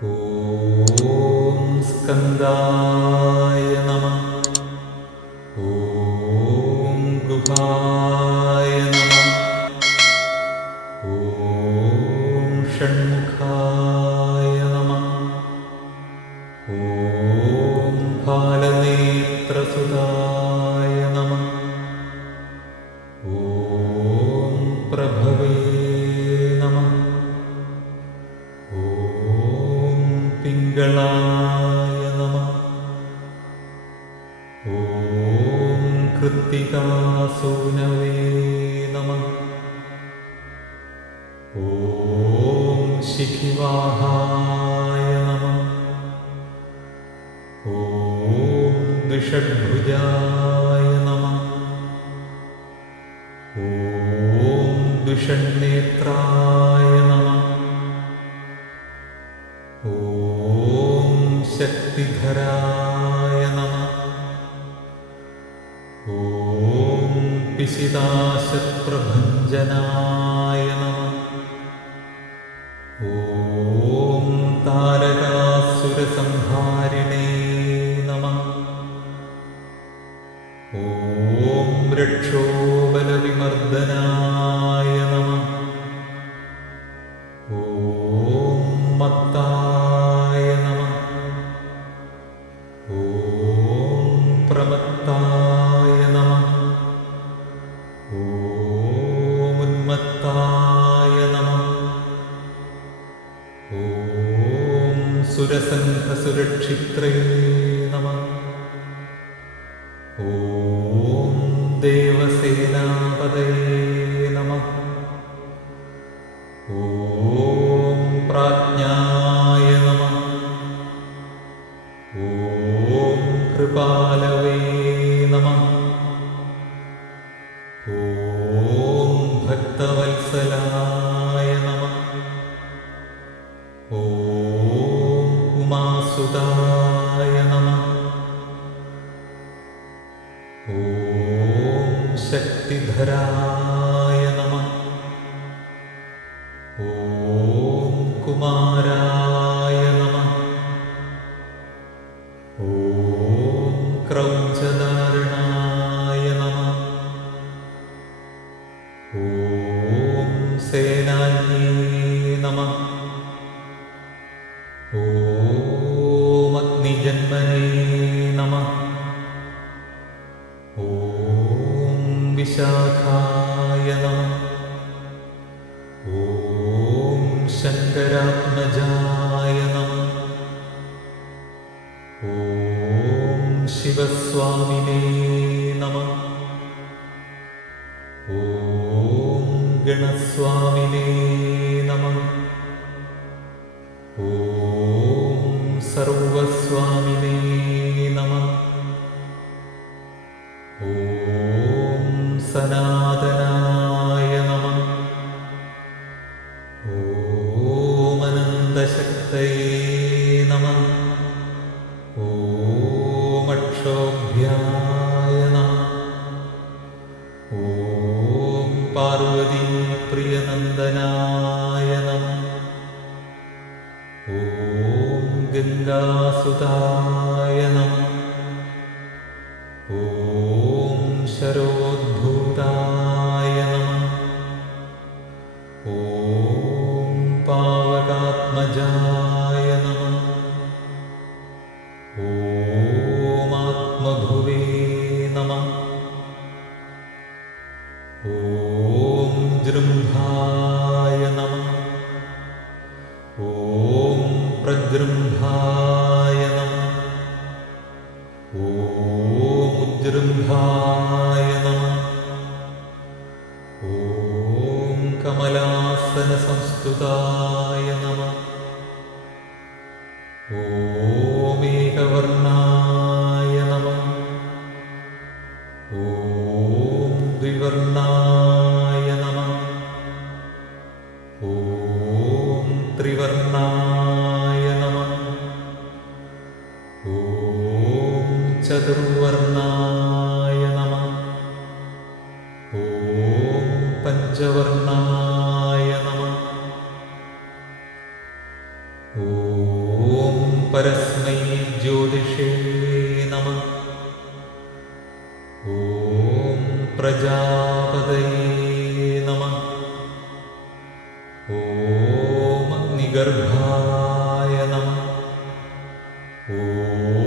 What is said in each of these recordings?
ഓം സ്കന്ദായ നമഃ. ഓം ഗുഹായ നമഃ. ഓം ഷൺമുഖായ നമഃ. ഓം ഫാലനേത്രസുതായ നമഃ. ഓം പ്രഭവേ നമഃ. ഓം പിംഗളായ നമഃ. ഓം കൃത്തികാസൂനവേ നമഃ. ഓം ശിഖിവാഹായ നമഃ. ഓം ദ്വിഷഡ്ഭുജായ നമഃ. ഓം ദ്വിഷണ്ണേത്രായ നമഃ. ഓം ശക്തിധരായ നമഃ. ഓം പിശിതാശപ്രഭഞ്ജനായ നമഃ. ഓം താരകാസുരസംഹാരിണേ നമഃ. ഓം രക്ഷോബലവിമർദനായ നമഃ. ഓം മത്തായ നമഃ. ഓം പ്രമത്തായ നമഃ. ഓം ഉന്മത്തായ നമഃ. ഓം സുരസംഘസുരക്ഷിത്രേ നമഃ. ഓം ദേവസേനാപതയേ നമഃ. ഓം പ്രാജ്ഞായ നമഃ. ഓം കൃപാലവേ നമഃ. ഓം ഭക്തവത്സലായ നമഃ. ഓം ഉമാസുതായ നമഃ. ഓം ശക്തിധരായ നമഃ. ഓം കുമാരായ നമഃ. ഓം ക്രൗഞ്ചധാരണായ നമഃ. ഓം സേനാന്യേ നമഃ. ഓം അഗ്നിജന്മനേ നമഃ. ഓം വിശാഖായ നമഃ. ഓം ശങ്കരാത്മജായ നമഃ. ഓം ശിവസ്വാമിനേ നമഃ. ഓം ഗണസ്വാമിനേ നമഃ. ഓം സർവസ്വാമിനേ നമഃ. ഓം സനാതനായ നമഃ. ഓം അനന്തശക്തയേ നമഃ. ഓം അക്ഷോഭ്യായ നമഃ. ഓം പാർവതീപ്രിയനന്ദനായ നമഃ. ഓം ഗംഗാസുതായ നമഃ. ഓം ശരോദ്ഭൂതായ നമഃ. ഓം പാവകാത്മജായ നമഃ. ഓം ആത്മഭുവേ നമഃ. ഓം ജൃംഭായ നമഃ. ഓം പ്രജൃംഭായ നമഃ. ഓം ഉജൃംഭായ നമഃ. ഓം കമലാസനസംസ്തുതായ നമഃ. ഓം ഏകവർണായ നമഃ. ഓം ദ്വിവർണായ നമഃ. ഓം ത്രിവർണായ നമഃ. ഓം ചതുർവർണായ നമഃ. ഓം പഞ്ചവർണായ നമഃ. ഓം ഓം അഗ്നിഗർഭായ നമഃ.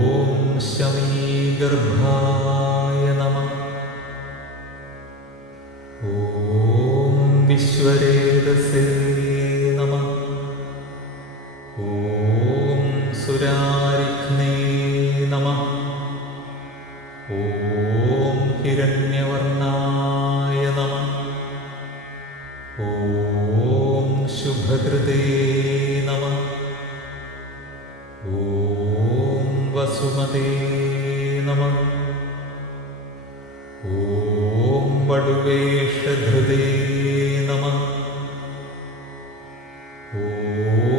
ഓം ശമീഗർഭായ നമഃ. ഓം വിശ്വരേതസേ നമഃ. ഓം സുരാരിഘ്നേ നമഃ. ഓം ഹിരണ്യവർണ്ണായ നമഃ. ഓം ശുഭകൃതേ നമഃ. ഓം വസുമതേ നമഃ. ഓം വടുവേഷധൃതേ നമഃ.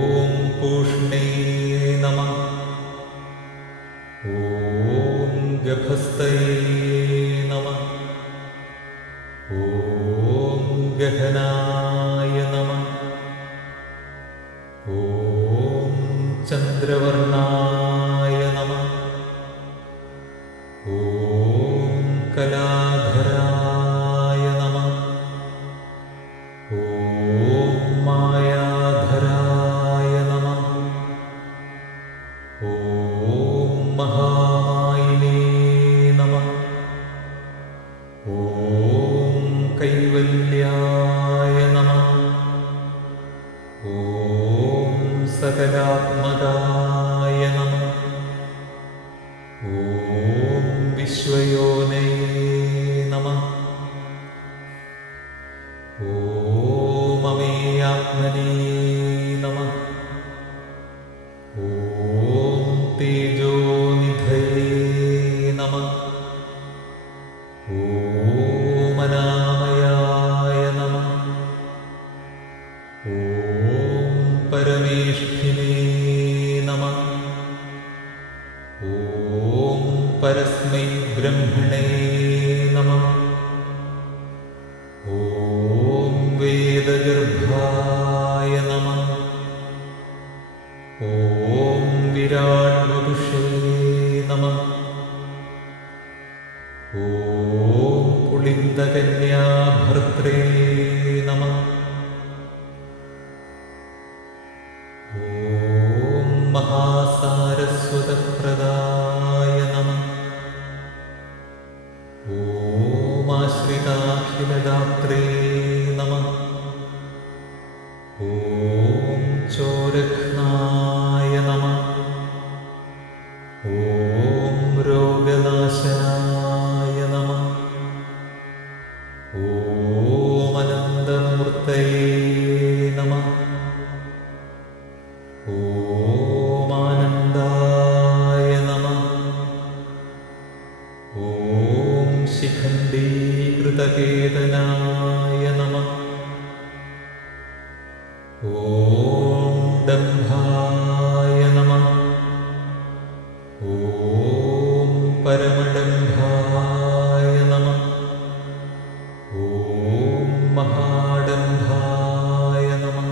ഓം പൂഷ്ണേ നമഃ. ഓം ഗഭസ്തയേ നമഃ. ഓം ഗഹനായ നമഃ. ഓം ചന്ദ്രവർണ്ണായ നമഃ. ഓം കലാധരായ നമഃ. ഓം മായാധരായ നമഃ. ഓം മഹാമായിനേ നമഃ. ഓം കൈവല്യായ നമഃ. ഓം സകലാത്മകായ നമഃ. ഓം വിശ്വയോനയേ നമഃ. ഓം അമേയാത്മനേ നമഃ. ഓം തേജോനിധയേ നമഃ. ഓം അനാമയായ നമഃ. ഓം പരമേഷ്ഠിനേ നമഃ. ഓം പരസ്മൈ ബ്രഹ്മണേ നമഃ. ഓം വേദഗർഭായ നമഃ. ഓം വിരാട് വപുഷേ നമഃ. ഓം പുളിന്ദകന്യാഭർത്രേ നമഃ. ഓം മഹാസാരസ്വതപ്രദായ നമഃ. ഓം ആശ്രിതാഖിലദാത്രേ നമഃ. ഓം ചോരഘ്നായ നമഃ. ഓം രോഗനാശനായ നമഃ. ഓം അനന്തമൂർത്തയേ നമഃ. ഓം ആനന്ദായ നമഃ. ഓം ശിഖണ്ഡീകൃതകേതനായ നമഃ. ഓം ഡംഭായ നമഃ. ഓം പരമഡംഭായ നമഃ. ഓം മഹാഡംഭായ നമഃ.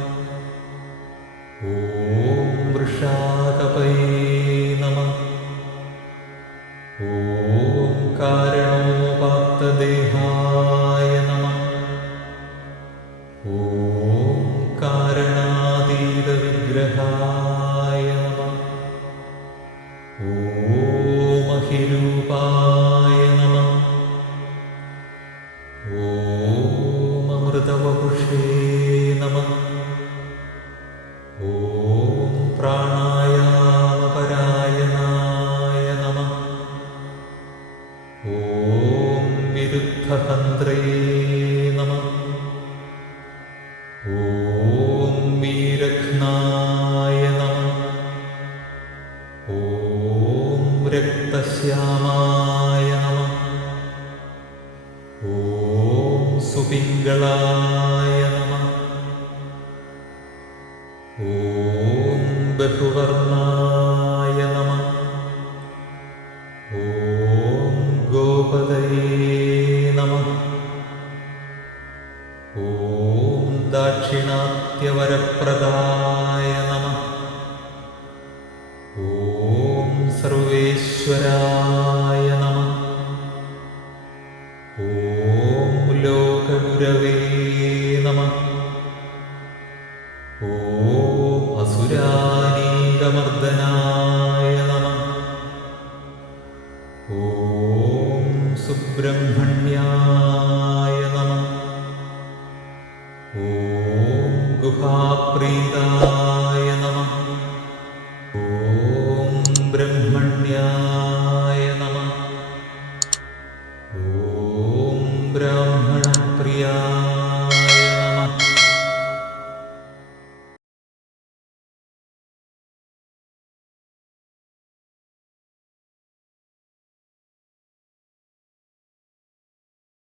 ഓം വൃഷാകപയേ നമഃ. ഓം കാരണോപാത്തദേഹായ നമഃ. ഓം കാരണാതീതവിഗ്രഹായ നമഃ. ഓം അഹിരൂപായ നമഃ. ഓം അമൃതവപുഷേ നമഃ. ഓം പ്രാണായാമപരായണായ നമഃ. ഓം വിരുദ്ധഹന്ത്രേ നമഃ. ഓം വീരഘ്നായ നമഃ. ഓം രക്തശ്യാമായ നമഃ. ഓം സുപിംഗളായ നമഃ. ഓം ബഹുവർണ്ണായ നമഃ. ഓം ഗോപതയേ നമഃ. ഓം ദാക്ഷിണാത്യവരപ്രദായ നമഃ. ഓം സർവേശ്വരായ നമഃ. ഓം ലോകഗുരവേ നമഃ. ഓം അസുരാനീകമർദ്ദനായ നമഃ. ഓം സുബ്രഹ്മണ്യായ നമഃ. ഓം ഗുഹാപ്രീത